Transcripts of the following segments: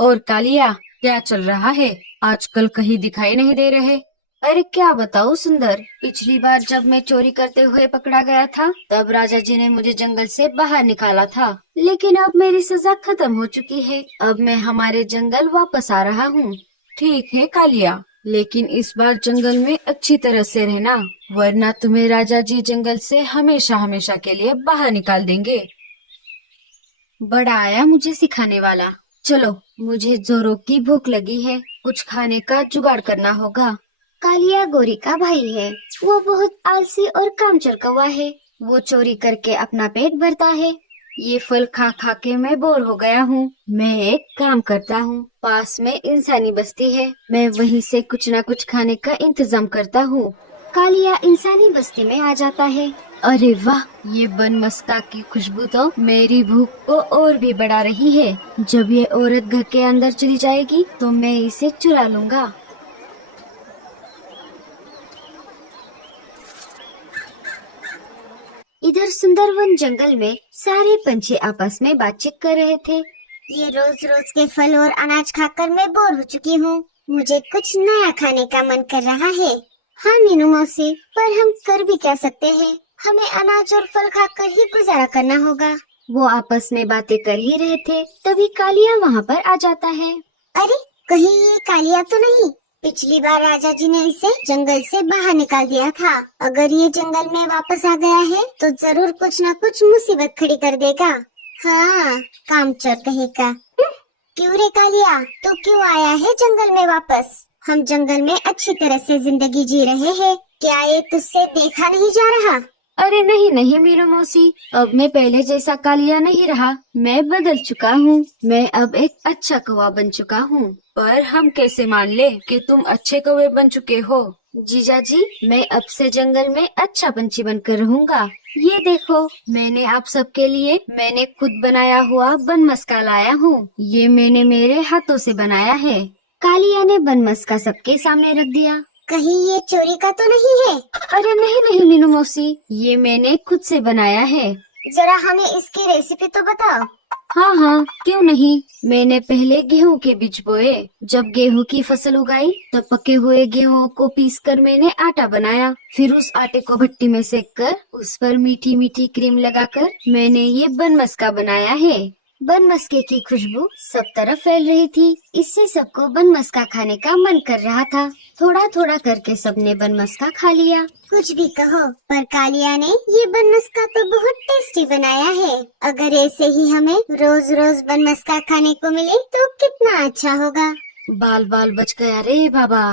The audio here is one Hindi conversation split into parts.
और कालिया, क्या चल रहा है? आजकल कहीं दिखाई नहीं दे रहे। अरे क्या बताऊँ सुंदर, पिछली बार जब मैं चोरी करते हुए पकड़ा गया था तब राजा जी ने मुझे जंगल से बाहर निकाला था, लेकिन अब मेरी सजा खत्म हो चुकी है। अब मैं हमारे जंगल वापस आ रहा हूँ। ठीक है कालिया, लेकिन इस बार जंगल में अच्छी तरह से रहना, वरना तुम्हें राजा जी जंगल से हमेशा हमेशा के लिए बाहर निकाल देंगे। बड़ा आया मुझे सिखाने वाला। चलो, मुझे जोरों की भूख लगी है, कुछ खाने का जुगाड़ करना होगा। कालिया गोरी का भाई है, वो बहुत आलसी और कामचोर कौवा है। वो चोरी करके अपना पेट भरता है। ये फल खा खा के मैं बोर हो गया हूँ। मैं एक काम करता हूँ, पास में इंसानी बस्ती है, मैं वहीं से कुछ न कुछ खाने का इंतजाम करता हूँ। कालिया इंसानी बस्ती में आ जाता है। अरे वाह, ये बन मस्का की खुशबू तो मेरी भूख को और भी बढ़ा रही है। जब ये औरत घर के अंदर चली जाएगी तो मैं इसे चुरा लूंगा। इधर सुंदरवन जंगल में सारे पंछी आपस में बातचीत कर रहे थे। ये रोज रोज के फल और अनाज खाकर मैं बोर हो चुकी हूँ। मुझे कुछ नया खाने का मन कर रहा है। हाँ मीनू मौसी, पर हम कर भी क्या सकते हैं? हमें अनाज और फल खाकर ही गुजारा करना होगा। वो आपस में बातें कर ही रहे थे, तभी कालिया वहाँ पर आ जाता है। अरे, कहीं ये कालिया तो नहीं? पिछली बार राजा जी ने इसे जंगल से बाहर निकाल दिया था। अगर ये जंगल में वापस आ गया है तो जरूर कुछ न कुछ मुसीबत खड़ी कर देगा। हाँ, कामचोर कहेगा। क्यों रे कालिया, तू क्यों आया है जंगल में वापस? हम जंगल में अच्छी तरह से जिंदगी जी रहे हैं, क्या ये तुझसे देखा नहीं जा रहा? अरे नहीं नहीं मीनू मौसी, अब मैं पहले जैसा कालिया नहीं रहा, मैं बदल चुका हूँ। मैं अब एक अच्छा कौवा बन चुका हूँ। पर हम कैसे मान ले कि तुम अच्छे कौवे बन चुके हो? जीजा जी, मैं अब से जंगल में अच्छा पंछी बनकर रहूंगा। ये देखो, मैंने आप सबके लिए मैंने खुद बनाया हुआ बनमस्का लाया हूँ। ये मैंने मेरे हाथों से बनाया है। कालिया ने बनमस्का सबके सामने रख दिया। कहीं ये चोरी का तो नहीं है? अरे नहीं नहीं मीनू मौसी, ये मैंने खुद से बनाया है। जरा हमें इसकी रेसिपी तो बताओ। हाँ हाँ, क्यों नहीं। मैंने पहले गेहूं के बीज बोए। जब गेहूं की फसल उगाई तब पके हुए गेहूं को पीसकर मैंने आटा बनाया। फिर उस आटे को भट्टी में सेक कर उस पर मीठी मीठी क्रीम लगाकर मैंने ये बनमस्का बनाया है। बनमस्के की खुशबू सब तरफ फैल रही थी, इससे सबको बनमस्का खाने का मन कर रहा था। थोड़ा थोड़ा करके सबने बनमस्का खा लिया। कुछ भी कहो, पर कालिया ने ये बनमस्का तो बहुत टेस्टी बनाया है। अगर ऐसे ही हमें रोज रोज बनमस्का खाने को मिले तो कितना अच्छा होगा। बाल बाल बच गया रे बाबा।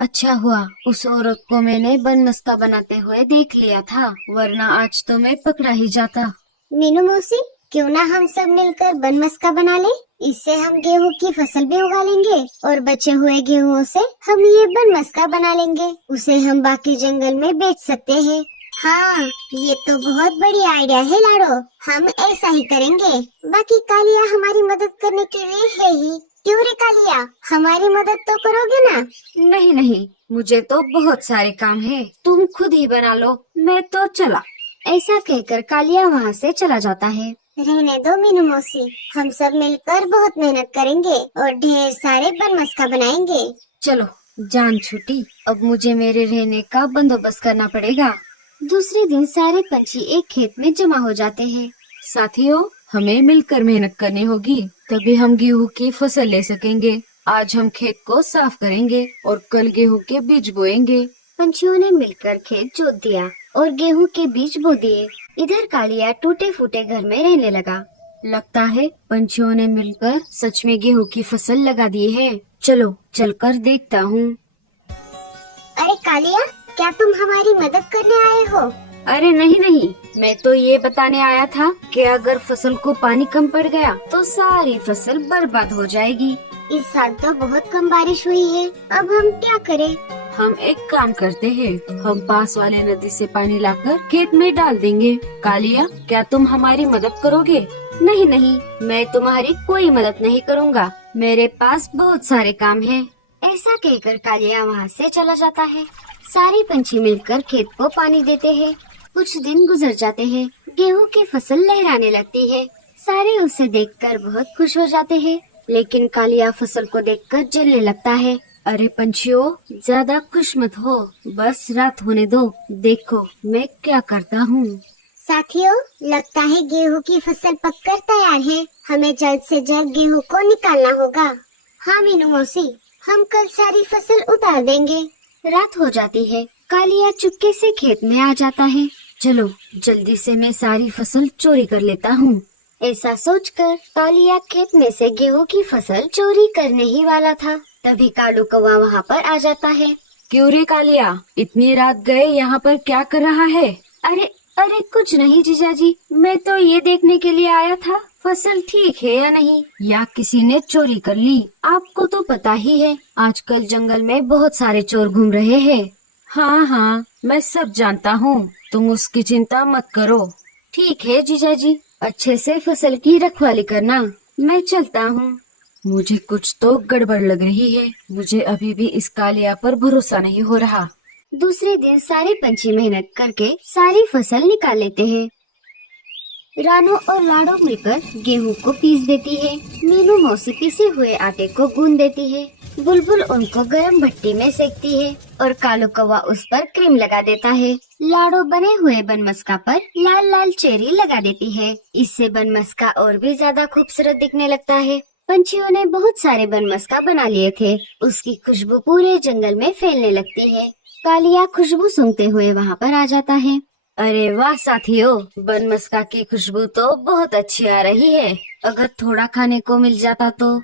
अच्छा हुआ उस औरत को मैंने बनमस्का बनाते हुए देख लिया था, वरना आज तो मैं पकड़ा ही जाता। मीनू मौसी, क्यों ना हम सब मिलकर बनमस्का बना ले? इससे हम गेहूं की फसल भी उगा लेंगे और बचे हुए गेहूं से हम ये बनमस्का बना लेंगे। उसे हम बाकी जंगल में बेच सकते हैं। हाँ, ये तो बहुत बड़ी आइडिया है लाडो, हम ऐसा ही करेंगे। बाकी कालिया हमारी मदद करने के लिए है ही। क्यों रे कालिया, हमारी मदद तो करोगे ना? नहीं नहीं, मुझे तो बहुत सारे काम है, तुम खुद ही बना लो, मैं तो चला। ऐसा कहकर कालिया वहाँ से चला जाता है। रहने दो मीनू मौसी, हम सब मिलकर बहुत मेहनत करेंगे और ढेर सारे बनमस्का बनाएंगे। चलो, जान छूटी, अब मुझे मेरे रहने का बंदोबस्त करना पड़ेगा। दूसरे दिन सारे पंछी एक खेत में जमा हो जाते हैं। साथियों, हमें मिलकर मेहनत करनी होगी, तभी हम गेहूं की फसल ले सकेंगे। आज हम खेत को साफ करेंगे और कल गेहूं के बीज बोएंगे। पंछियों ने मिलकर खेत जोत दिया और गेहूं के बीज बो दिए। इधर कालिया टूटे फूटे घर में रहने लगा। लगता है पंछियों ने मिलकर सच में गेहूं की फसल लगा दी है। चलो चलकर देखता हूँ। अरे कालिया, क्या तुम हमारी मदद करने आए हो? अरे नहीं नहीं, मैं तो ये बताने आया था कि अगर फसल को पानी कम पड़ गया तो सारी फसल बर्बाद हो जाएगी। इस साल तो बहुत कम बारिश हुई है, अब हम क्या करें? हम एक काम करते हैं, हम पास वाले नदी से पानी लाकर खेत में डाल देंगे। कालिया, क्या तुम हमारी मदद करोगे? नहीं नहीं, मैं तुम्हारी कोई मदद नहीं करूँगा, मेरे पास बहुत सारे काम हैं। ऐसा कहकर कालिया वहाँ से चला जाता है। सारे पंछी मिलकर खेत को पानी देते हैं। कुछ दिन गुजर जाते हैं, गेहूं की फसल लहराने लगती है। सारे उसे देखकर बहुत खुश हो जाते हैं, लेकिन कालिया फसल को देखकर जलने लगता है। अरे पंछियों, ज्यादा खुश मत हो, बस रात होने दो, देखो मैं क्या करता हूँ। साथियों, लगता है गेहूं की फसल पककर तैयार है। हमें जल्द से जल्द गेहूं को निकालना होगा। हाँ मीनू मौसी, हम कल सारी फसल उतार देंगे। रात हो जाती है। कालिया चुपके से खेत में आ जाता है। चलो जल्दी से मैं सारी फसल चोरी कर लेता हूँ। ऐसा सोचकर कालिया खेत में से गेहूं की फसल चोरी करने ही वाला था, तभी कालू कौवा वहाँ पर आ जाता है। क्यों रे कालिया, इतनी रात गए यहाँ पर क्या कर रहा है? अरे अरे कुछ नहीं जीजाजी, मैं तो ये देखने के लिए आया था फसल ठीक है या नहीं, या किसी ने चोरी कर ली। आपको तो पता ही है आजकल जंगल में बहुत सारे चोर घूम रहे हैं। हाँ हाँ, मैं सब जानता हूँ, तुम उसकी चिंता मत करो। ठीक है जीजाजी, अच्छे से फसल की रखवाली करना, मैं चलता हूँ। मुझे कुछ तो गड़बड़ लग रही है, मुझे अभी भी इस कालिया पर भरोसा नहीं हो रहा। दूसरे दिन सारे पंछी मेहनत करके सारी फसल निकाल लेते हैं। रानो और लाडो मिलकर गेहूं को पीस देती है। मीनू मौसी पिसे हुए आटे को गूंद देती है। बुलबुल उनको गरम भट्टी में सेकती है और कालू कौवा उस पर क्रीम लगा देता है। लाडो बने हुए बनमस्का पर लाल लाल चेरी लगा देती है। इससे बनमस्का और भी ज्यादा खूबसूरत दिखने लगता है। पंछियों ने बहुत सारे बनमस्का बना लिए थे। उसकी खुशबू पूरे जंगल में फैलने लगती है। कालिया खुशबू सूंघते हुए वहाँ पर आ जाता है। अरे वाह साथियों, बनमस्का की खुशबू तो बहुत अच्छी आ रही है। अगर थोड़ा खाने को मिल जाता तो।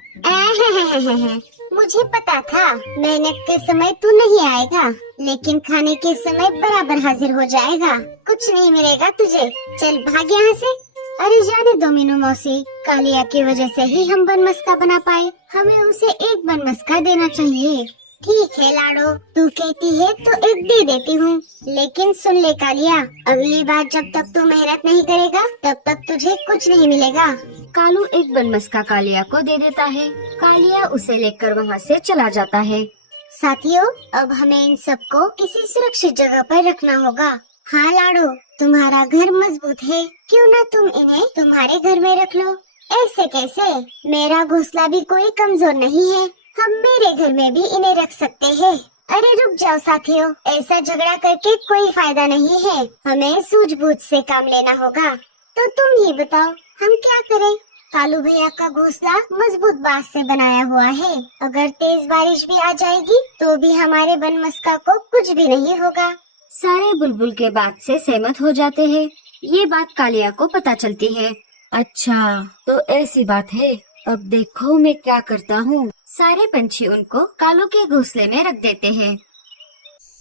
मुझे पता था मेहनत के समय तू नहीं आएगा, लेकिन खाने के समय बराबर हाजिर हो जाएगा। कुछ नहीं मिलेगा तुझे, चल भाग यहाँ से। अरे जाने दो मीनू मौसी, कालिया की वजह से ही हम बनमस्का बना पाए। हमें उसे एक बनमस्का देना चाहिए। ठीक है लाडो, तू कहती है तो एक दे देती हूँ, लेकिन सुन ले कालिया, अगली बार जब तक तू मेहनत नहीं करेगा तब तक तुझे कुछ नहीं मिलेगा। कालू एक बनमस्का कालिया को दे देता है। कालिया उसे लेकर वहाँ से चला जाता है। साथियों, अब हमें इन सबको किसी सुरक्षित जगह पर रखना होगा। हाँ लाडो, तुम्हारा घर मजबूत है, क्यों ना तुम इन्हें तुम्हारे घर में रख लो। ऐसे कैसे? मेरा घोंसला भी कोई कमजोर नहीं है, हम मेरे घर में भी इन्हें रख सकते हैं। अरे रुक जाओ साथियों, ऐसा झगड़ा करके कोई फायदा नहीं है, हमें सूझबूझ से काम लेना होगा। तो तुम ही बताओ हम क्या करें? कालू भैया का घोंसला मजबूत बांस से बनाया हुआ है, अगर तेज बारिश भी आ जाएगी तो भी हमारे बनमस्का को कुछ भी नहीं होगा। सारे बुलबुल के बात से सहमत हो जाते हैं। ये बात कालिया को पता चलती है। अच्छा तो ऐसी बात है, अब देखो मैं क्या करता हूँ। सारे पंछी उनको कालू के घोंसले में रख देते हैं।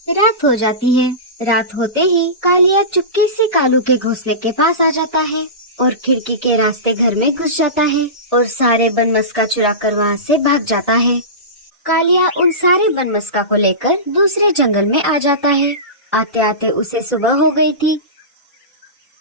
रात हो जाती है। रात होते ही कालिया चुपके से कालू के घोंसले के पास आ जाता है और खिड़की के रास्ते घर में घुस जाता है और सारे बनमस्का चुरा कर वहाँ से भाग जाता है। कालिया उन सारे बनमस्का को लेकर दूसरे जंगल में आ जाता है। आते आते उसे सुबह हो गई थी।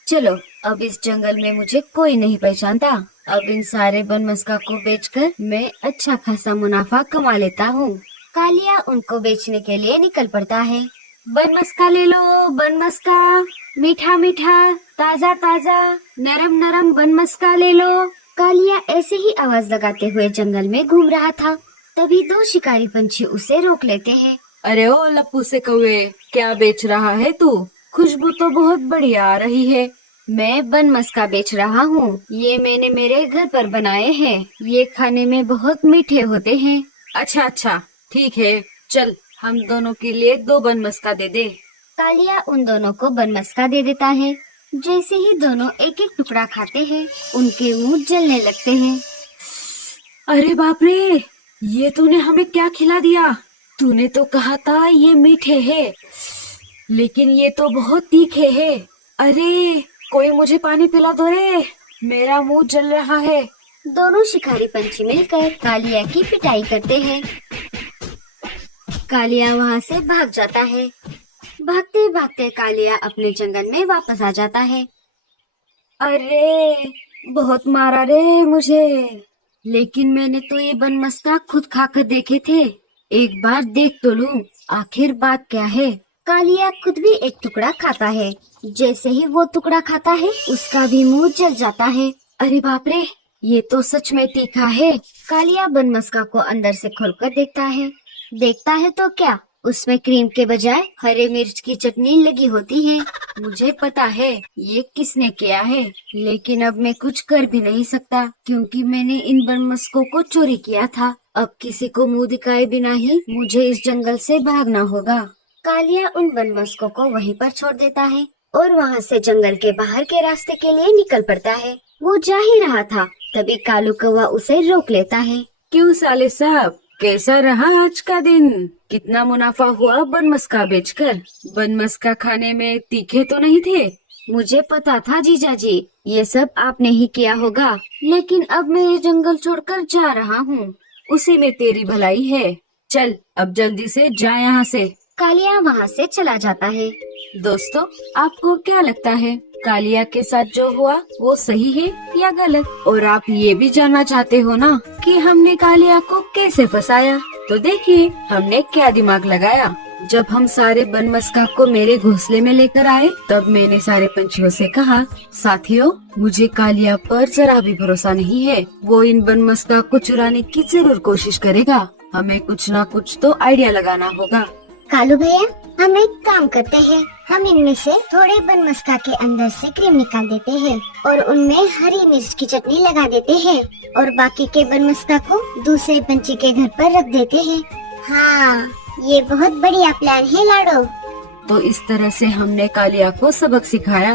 चलो अब इस जंगल में मुझे कोई नहीं पहचानता। अब इन सारे बनमस्का को बेचकर मैं अच्छा खासा मुनाफा कमा लेता हूँ। कालिया उनको बेचने के लिए निकल पड़ता है। बनमस्का ले लो, बनमस्का, मीठा मीठा, ताजा ताजा, नरम नरम बनमस्का ले लो। कालिया ऐसे ही आवाज लगाते हुए जंगल में घूम रहा था। तभी दो शिकारी पंछी उसे रोक लेते हैं। अरे ओ लप्पू से कौवे, क्या बेच रहा है तू? खुशबू तो बहुत बढ़िया आ रही है। मैं बनमस्का बेच रहा हूँ। ये मैंने मेरे घर पर बनाए हैं। ये खाने में बहुत मीठे होते हैं। अच्छा अच्छा ठीक है, चल हम दोनों के लिए 2 बनमस्का दे दे। कालिया उन दोनों को बनमस्का दे देता है। जैसे ही दोनों एक एक टुकड़ा खाते हैं, उनके मुंह जलने लगते हैं। अरे बाप रे, ये तूने हमें क्या खिला दिया? तूने तो कहा था ये मीठे हैं, लेकिन ये तो बहुत तीखे हैं। अरे कोई मुझे पानी पिला दो रे, मेरा मुंह जल रहा है। दोनों शिकारी पंछी मिलकर कालिया की पिटाई करते हैं। कालिया वहाँ से भाग जाता है। भागते भागते कालिया अपने जंगल में वापस आ जाता है। अरे बहुत मारा रे मुझे, लेकिन मैंने तो ये बनमस्का खुद खाकर देखे थे। एक बार देख तो लूं आखिर बात क्या है। कालिया खुद भी एक टुकड़ा खाता है। जैसे ही वो टुकड़ा खाता है, उसका भी मुंह जल जाता है। अरे बाप रे, ये तो सच में तीखा है। कालिया बनमस्का को अंदर से खोलकर देखता है तो क्या, उसमें क्रीम के बजाय हरे मिर्च की चटनी लगी होती है। मुझे पता है ये किसने किया है, लेकिन अब मैं कुछ कर भी नहीं सकता क्योंकि मैंने इन बनमस्कों को चोरी किया था। अब किसी को मुंह दिखाए बिना ही मुझे इस जंगल से भागना होगा। कालिया उन बनमस्कों को वहीं पर छोड़ देता है और वहाँ से जंगल के बाहर के रास्ते के लिए निकल पड़ता है। वो जा ही रहा था, तभी कालू कौवा उसे रोक लेता है। क्यों साले साहब, कैसा रहा आज का दिन? कितना मुनाफा हुआ बनमस्का बेचकर? बनमस्का खाने में तीखे तो नहीं थे? मुझे पता था जीजाजी, ये सब आपने ही किया होगा, लेकिन अब मैं ये जंगल छोड़कर जा रहा हूँ। उसी में तेरी भलाई है। चल अब जल्दी से जा यहाँ से। कालिया वहाँ से चला जाता है। दोस्तों, आपको क्या लगता है कालिया के साथ जो हुआ वो सही है या गलत? और आप ये भी जानना चाहते हो ना कि हमने कालिया को कैसे फंसाया? तो देखिए हमने क्या दिमाग लगाया। जब हम सारे बनमस्का को मेरे घोंसले में लेकर आए, तब मैंने सारे पंछियों से कहा, साथियों मुझे कालिया पर जरा भी भरोसा नहीं है। वो इन बनमस्का को चुराने की जरूर कोशिश करेगा। हमें कुछ ना कुछ तो आइडिया लगाना होगा। कालू भैया, हम एक काम करते हैं, हम इनमें से थोड़े बनमस्का के अंदर से क्रीम निकाल देते हैं और उनमें हरी मिर्च की चटनी लगा देते हैं और बाकी के बनमस्का को दूसरे पंछी के घर पर रख देते हैं। हाँ, ये बहुत बढ़िया प्लान है लाडो। तो इस तरह से हमने कालिया को सबक सिखाया।